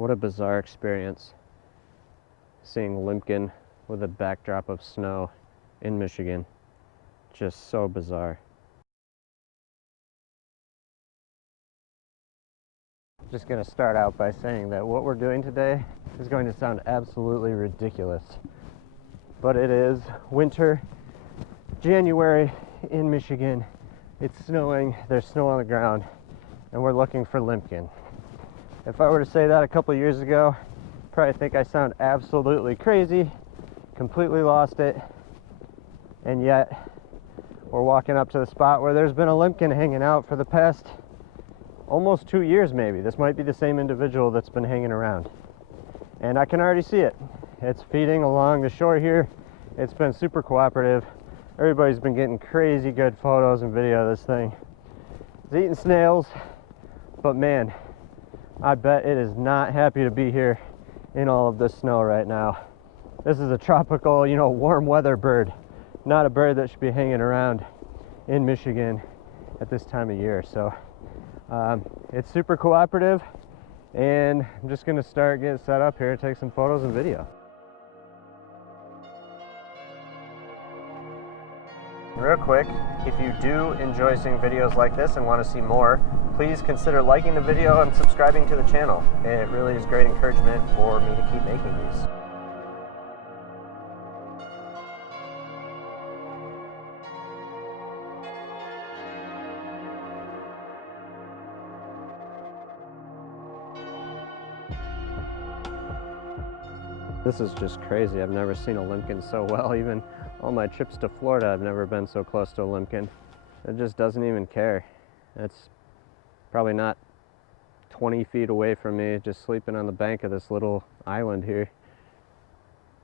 What a bizarre experience seeing Limpkin with a backdrop of snow in Michigan. Just so bizarre. Just going to start out by saying that what we're doing today is going to sound absolutely ridiculous. But it is winter, January in Michigan. It's snowing, there's snow on the ground, and we're looking for Limpkin. If I were to say that a couple years ago, probably think I sound absolutely crazy, completely lost it, and yet we're walking up to the spot where there's been a Limpkin hanging out for the past almost 2 years maybe. This might be the same individual that's been hanging around. And I can already see it. It's feeding along the shore here. It's been super cooperative. Everybody's been getting crazy good photos and video of this thing. It's eating snails, but man, I bet it is not happy to be here in all of this snow right now. This is a tropical, warm weather bird, not a bird that should be hanging around in Michigan at this time of year. So it's super cooperative, and I'm just gonna start getting set up here, take some photos and video. Real quick, if you do enjoy seeing videos like this and want to see more, please consider liking the video and subscribing to the channel. It really is great encouragement for me to keep making these. This is just crazy. I've never seen a Limpkin so well. Even all my trips to Florida, I've never been so close to a Limpkin. It just doesn't even care. It's probably not 20 feet away from me, just sleeping on the bank of this little island here.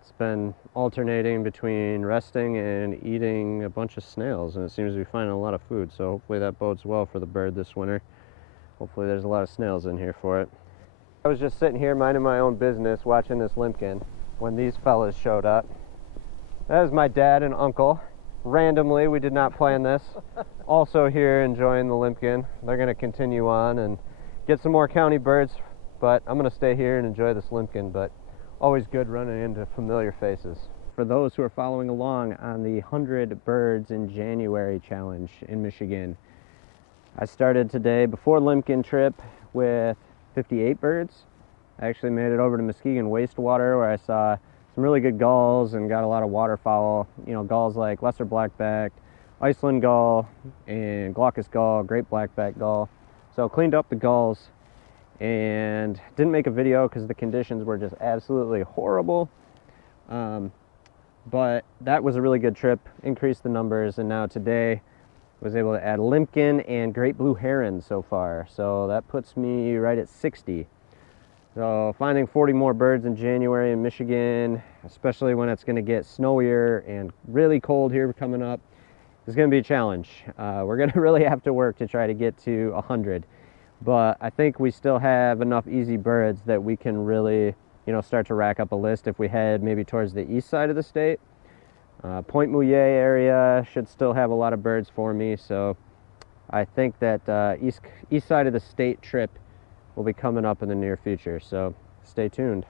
It's been alternating between resting and eating a bunch of snails, and it seems to be finding a lot of food, so hopefully that bodes well for the bird this winter. Hopefully there's a lot of snails in here for it. I was just sitting here minding my own business watching this Limpkin when these fellas showed up. That is my dad and uncle. Randomly, we did not plan this. Also here enjoying the Limpkin. They're going to continue on and get some more county birds, but I'm going to stay here and enjoy this Limpkin, but always good running into familiar faces. For those who are following along on the 100 Birds in January challenge in Michigan, I started today before Limpkin trip with 58 birds. I actually made it over to Muskegon wastewater where I saw some really good gulls and got a lot of waterfowl, gulls like lesser blackback, Iceland gull, and glaucous gull, great blackback gull. So cleaned up the gulls and didn't make a video because the conditions were just absolutely horrible. But that was a really good trip, increased the numbers, and now today was able to add Limpkin and great blue heron so far. So that puts me right at 60. So finding 40 more birds in January in Michigan, especially when it's going to get snowier and really cold here coming up, is going to be a challenge. We're going to really have to work to try to get to 100. But I think we still have enough easy birds that we can really, start to rack up a list if we head maybe towards the east side of the state. Point Mouillet area should still have a lot of birds for me, so I think that east side of the state trip will be coming up in the near future, so stay tuned.